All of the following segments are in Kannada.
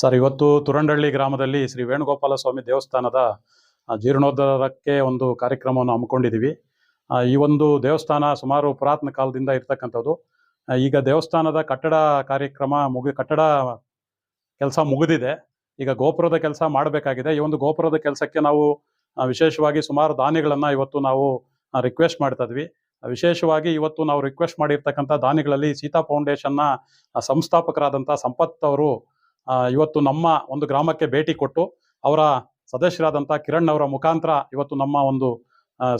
ಸರ್, ಇವತ್ತು ತುರಂಡಳ್ಳಿ ಗ್ರಾಮದಲ್ಲಿ ಶ್ರೀ ವೇಣುಗೋಪಾಲ ಸ್ವಾಮಿ ದೇವಸ್ಥಾನದ ಜೀರ್ಣೋದ್ಧಾರಕ್ಕೆ ಒಂದು ಕಾರ್ಯಕ್ರಮವನ್ನು ಹಮ್ಮಿಕೊಂಡಿದ್ದೀವಿ. ಈ ಒಂದು ದೇವಸ್ಥಾನ ಸುಮಾರು ಪುರಾತನ ಕಾಲದಿಂದ ಇರ್ತಕ್ಕಂಥದ್ದು. ಈಗ ದೇವಸ್ಥಾನದ ಕಟ್ಟಡ ಕಟ್ಟಡ ಕೆಲಸ ಮುಗಿದಿದೆ. ಈಗ ಗೋಪುರದ ಕೆಲಸ ಮಾಡಬೇಕಾಗಿದೆ. ಈ ಒಂದು ಗೋಪುರದ ಕೆಲಸಕ್ಕೆ ನಾವು ವಿಶೇಷವಾಗಿ ಸುಮಾರು ದಾನಿಗಳನ್ನು ಇವತ್ತು ನಾವು ರಿಕ್ವೆಸ್ಟ್ ಮಾಡ್ತಾ ಇದ್ವಿ. ವಿಶೇಷವಾಗಿ ಇವತ್ತು ನಾವು ರಿಕ್ವೆಸ್ಟ್ ಮಾಡಿರ್ತಕ್ಕಂಥ ದಾನಿಗಳಲ್ಲಿ ಸೀತಾ ಫೌಂಡೇಶನ್ನ ಸಂಸ್ಥಾಪಕರಾದಂಥ ಸಂಪತ್ ಅವರು ಇವತ್ತು ನಮ್ಮ ಒಂದು ಗ್ರಾಮಕ್ಕೆ ಭೇಟಿ ಕೊಟ್ಟು ಅವರ ಸದಸ್ಯರಾದಂಥ ಕಿರಣ್ ಅವರ ಮುಖಾಂತರ ಇವತ್ತು ನಮ್ಮ ಒಂದು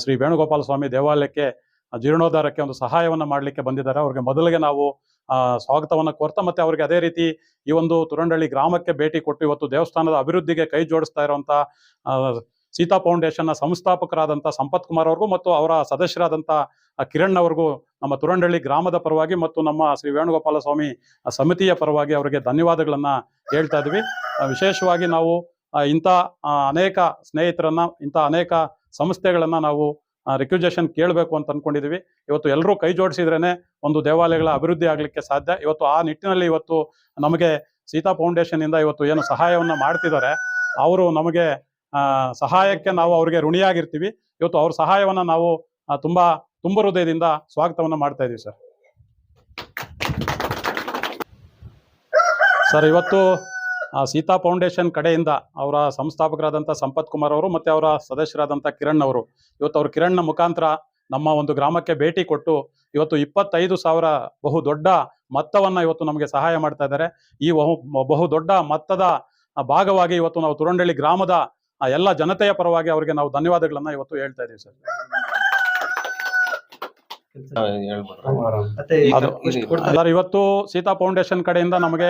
ಶ್ರೀ ವೇಣುಗೋಪಾಲ ಸ್ವಾಮಿ ದೇವಾಲಯಕ್ಕೆ ಜೀರ್ಣೋದ್ಧಾರಕ್ಕೆ ಒಂದು ಸಹಾಯವನ್ನು ಮಾಡಲಿಕ್ಕೆ ಬಂದಿದ್ದಾರೆ. ಅವ್ರಿಗೆ ಮೊದಲಿಗೆ ನಾವು ಸ್ವಾಗತವನ್ನು ಕೋರ್ತಾ ಮತ್ತೆ ಅವರಿಗೆ ಅದೇ ರೀತಿ ಈ ಒಂದು ತುರಂಡಳ್ಳಿ ಗ್ರಾಮಕ್ಕೆ ಭೇಟಿ ಕೊಟ್ಟು ಇವತ್ತು ದೇವಸ್ಥಾನದ ಅಭಿವೃದ್ಧಿಗೆ ಕೈ ಜೋಡಿಸ್ತಾ ಇರುವಂಥ ಸೀತಾ ಫೌಂಡೇಶನ್ನ ಸಂಸ್ಥಾಪಕರಾದಂಥ ಸಂಪತ್ ಕುಮಾರ್ ಅವ್ರಿಗೂ ಮತ್ತು ಅವರ ಸದಸ್ಯರಾದಂಥ ಕಿರಣ್ ಅವ್ರಿಗೂ ನಮ್ಮ ತುರಂಡಳ್ಳಿ ಗ್ರಾಮದ ಪರವಾಗಿ ಮತ್ತು ನಮ್ಮ ಶ್ರೀ ವೇಣುಗೋಪಾಲ ಸ್ವಾಮಿ ಸಮಿತಿಯ ಪರವಾಗಿ ಅವರಿಗೆ ಧನ್ಯವಾದಗಳನ್ನು ಹೇಳ್ತಾ ಇದ್ವಿ. ವಿಶೇಷವಾಗಿ ನಾವು ಇಂಥ ಅನೇಕ ಸ್ನೇಹಿತರನ್ನ, ಇಂಥ ಅನೇಕ ಸಂಸ್ಥೆಗಳನ್ನು ನಾವು ರಿಕ್ವಿಜೇಷನ್ ಕೇಳಬೇಕು ಅಂತ ಅಂದ್ಕೊಂಡಿದ್ದೀವಿ. ಇವತ್ತು ಎಲ್ಲರೂ ಕೈ ಜೋಡಿಸಿದ್ರೇ ಒಂದು ದೇವಾಲಯಗಳ ಅಭಿವೃದ್ಧಿ ಆಗಲಿಕ್ಕೆ ಸಾಧ್ಯ. ಇವತ್ತು ಆ ನಿಟ್ಟಿನಲ್ಲಿ ಇವತ್ತು ನಮಗೆ ಸೀತಾ ಫೌಂಡೇಶನ್ನಿಂದ ಇವತ್ತು ಏನು ಸಹಾಯವನ್ನು ಮಾಡ್ತಿದ್ದಾರೆ, ಅವರು ನಮಗೆ ಸಹಾಯಕ್ಕೆ ನಾವು ಅವರಿಗೆ ಋಣಿಯಾಗಿರ್ತೀವಿ. ಇವತ್ತು ಅವ್ರ ಸಹಾಯವನ್ನು ನಾವು ತುಂಬ ಹೃದಯದಿಂದ ಸ್ವಾಗತವನ್ನು ಮಾಡ್ತಾ ಇದ್ದೀವಿ ಸರ್. ಇವತ್ತು ಸೀತಾ ಫೌಂಡೇಶನ್ ಕಡೆಯಿಂದ ಅವರ ಸಂಸ್ಥಾಪಕರಾದಂಥ ಸಂಪತ್ ಕುಮಾರ್ ಅವರು ಮತ್ತು ಅವರ ಸದಸ್ಯರಾದಂಥ ಕಿರಣ್ ಅವರು ಇವತ್ತು ಅವರು ಕಿರಣ್ನ ಮುಖಾಂತರ ನಮ್ಮ ಒಂದು ಗ್ರಾಮಕ್ಕೆ ಭೇಟಿ ಕೊಟ್ಟು ಇವತ್ತು 25,000 ಬಹು ದೊಡ್ಡ ಮೊತ್ತವನ್ನು ಇವತ್ತು ನಮಗೆ ಸಹಾಯ ಮಾಡ್ತಾ ಇದ್ದಾರೆ. ಈ ಬಹು ದೊಡ್ಡ ಮೊತ್ತದ ಭಾಗವಾಗಿ ಇವತ್ತು ನಾವು ತುರಂಡಳ್ಳಿ ಗ್ರಾಮದ ಎಲ್ಲ ಜನತೆಯ ಪರವಾಗಿ ಅವರಿಗೆ ನಾವು ಧನ್ಯವಾದಗಳನ್ನು ಇವತ್ತು ಹೇಳ್ತಾ ಇದ್ದೀವಿ ಸರ್. ಇವತ್ತು ಸೀತಾ ಫೌಂಡೇಶನ್ ಕಡೆಯಿಂದ ನಮಗೆ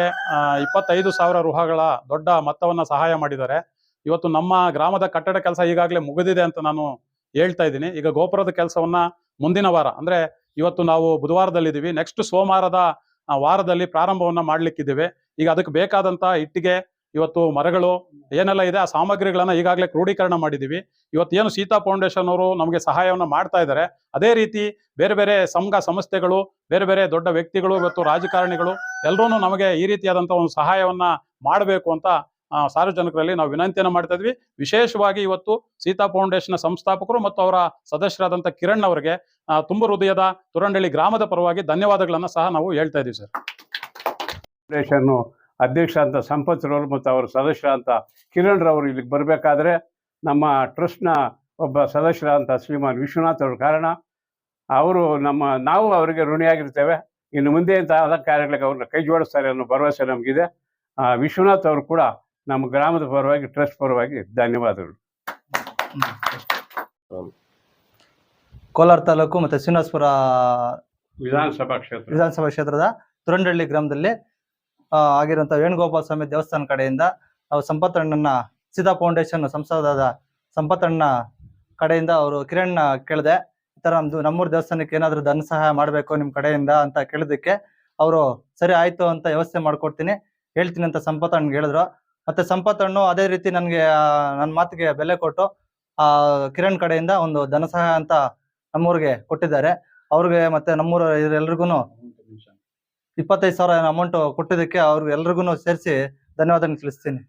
25,000 ರುಪಾಯಿಗಳ ದೊಡ್ಡ ಮೊತ್ತವನ್ನ ಸಹಾಯ ಮಾಡಿದ್ದಾರೆ. ಇವತ್ತು ನಮ್ಮ ಗ್ರಾಮದ ಕಟ್ಟಡ ಕೆಲಸ ಈಗಾಗಲೇ ಮುಗಿದಿದೆ ಅಂತ ನಾನು ಹೇಳ್ತಾ ಇದ್ದೀನಿ. ಈಗ ಗೋಪುರದ ಕೆಲಸವನ್ನ ಮುಂದಿನ ವಾರ, ಅಂದ್ರೆ ಇವತ್ತು ನಾವು ಬುಧವಾರದಲ್ಲಿದ್ದೀವಿ, ನೆಕ್ಸ್ಟ್ ಸೋಮವಾರದ ವಾರದಲ್ಲಿ ಪ್ರಾರಂಭವನ್ನ ಮಾಡ್ಲಿಕ್ಕಿದ್ದೀವಿ. ಈಗ ಅದಕ್ಕೆ ಬೇಕಾದಂತ ಇಟ್ಟಿಗೆ, ಇವತ್ತು ಮರಗಳು ಏನೆಲ್ಲ ಇದೆ ಆ ಸಾಮಗ್ರಿಗಳನ್ನ ಈಗಾಗಲೇ ಕ್ರೋಢೀಕರಣ ಮಾಡಿದ್ದೀವಿ. ಇವತ್ತೇನು ಸೀತಾ ಫೌಂಡೇಶನ್ ಅವರು ನಮಗೆ ಸಹಾಯವನ್ನು ಮಾಡ್ತಾ ಇದ್ದಾರೆ, ಅದೇ ರೀತಿ ಬೇರೆ ಬೇರೆ ಸಂಘ ಸಂಸ್ಥೆಗಳು, ಬೇರೆ ಬೇರೆ ದೊಡ್ಡ ವ್ಯಕ್ತಿಗಳು, ಇವತ್ತು ರಾಜಕಾರಣಿಗಳು ಎಲ್ಲರೂ ನಮಗೆ ಈ ರೀತಿಯಾದಂಥ ಒಂದು ಸಹಾಯವನ್ನ ಮಾಡಬೇಕು ಅಂತ ಸಾರ್ವಜನಿಕರಲ್ಲಿ ನಾವು ವಿನಂತಿಯನ್ನು ಮಾಡ್ತಾ ಇದ್ವಿ. ವಿಶೇಷವಾಗಿ ಇವತ್ತು ಸೀತಾ ಫೌಂಡೇಶನ್ ಸಂಸ್ಥಾಪಕರು ಮತ್ತು ಅವರ ಸದಸ್ಯರಾದಂಥ ಕಿರಣ್ ಅವರಿಗೆ ತುಂಬ ಹೃದಯದ ತುರಂಡಳ್ಳಿ ಗ್ರಾಮದ ಪರವಾಗಿ ಧನ್ಯವಾದಗಳನ್ನು ಸಹ ನಾವು ಹೇಳ್ತಾ ಇದ್ದೀವಿ ಸರ್. ಫೌಂಡೇಶನ್ ಅಧ್ಯಕ್ಷ ಅಂತ ಸಂಪತ್ರವರು ಮತ್ತು ಅವರ ಸದಸ್ಯರಾದಂಥ ಕಿರಣ್ ರವರು ಇಲ್ಲಿಗೆ ಬರಬೇಕಾದ್ರೆ ನಮ್ಮ ಟ್ರಸ್ಟ್ನ ಒಬ್ಬ ಸದಸ್ಯರಾದಂಥ ಶ್ರೀಮಾನ್ ವಿಶ್ವನಾಥ್ ಅವ್ರ ಕಾರಣ ನಾವು ಅವರಿಗೆ ಋಣಿಯಾಗಿರ್ತೇವೆ. ಇನ್ನು ಮುಂದೆ ಅಂತ ಕಾರ್ಯಗಳಿಗೆ ಅವ್ರನ್ನ ಕೈ ಜೋಡಿಸ್ತಾರೆ ಅನ್ನೋ ಭರವಸೆ ನಮಗಿದೆ. ವಿಶ್ವನಾಥ್ ಅವರು ಕೂಡ ನಮ್ಮ ಗ್ರಾಮದ ಪರವಾಗಿ, ಟ್ರಸ್ಟ್ ಪರವಾಗಿ ಧನ್ಯವಾದಗಳು. ಕೋಲಾರ ತಾಲೂಕು ಮತ್ತು ಶ್ರೀನಿವಾಸಪುರ ವಿಧಾನಸಭಾ ಕ್ಷೇತ್ರದ ತುರಂಡಳ್ಳಿ ಗ್ರಾಮದಲ್ಲಿ ಆಗಿರುವಂಥ ವೇಣುಗೋಪಾಲ ಸ್ವಾಮಿ ದೇವಸ್ಥಾನ ಕಡೆಯಿಂದ ನಾವು ಸಂಪತ್ತಣ್ಣನ ಸೀತಾ ಫೌಂಡೇಶನ್ ಸಂಸ್ಥಾದ ಸಂಪತ್ತಣ್ಣ ಕಡೆಯಿಂದ ಅವರು ಕಿರಣ್ ಕೇಳಿದೆ, ಈ ಥರ ನಮ್ಮೂರು ದೇವಸ್ಥಾನಕ್ಕೆ ಏನಾದರೂ ಧನ ಸಹಾಯ ಮಾಡಬೇಕು ನಿಮ್ಮ ಕಡೆಯಿಂದ ಅಂತ ಕೇಳಿದ್ದಕ್ಕೆ ಅವರು ಸರಿ ಆಯಿತು ಅಂತ ವ್ಯವಸ್ಥೆ ಮಾಡಿಕೊಡ್ತೀನಿ ಹೇಳ್ತೀನಿ ಅಂತ ಸಂಪತ್ತಣ್ಣಗೆ ಹೇಳಿದ್ರು. ಮತ್ತು ಸಂಪತ್ತಣ್ಣು ಅದೇ ರೀತಿ ನನಗೆ ನನ್ನ ಮಾತಿಗೆ ಬೆಲೆ ಕೊಟ್ಟು ಕಿರಣ್ ಕಡೆಯಿಂದ ಒಂದು ಧನ ಸಹಾಯ ಅಂತ ನಮ್ಮೂರಿಗೆ ಕೊಟ್ಟಿದ್ದಾರೆ. ಅವ್ರಿಗೆ ಮತ್ತು ನಮ್ಮೂರ ಎಲ್ರಿಗೂ 25,000 ಅಮೌಂಟ್ ಕೊಟ್ಟಿದ್ದಕ್ಕೆ ಅವ್ರಿಗೆ ಎಲ್ರಿಗೂ ಸೇರಿಸಿ ಧನ್ಯವಾದ ತಿಳಿಸ್ತೀನಿ.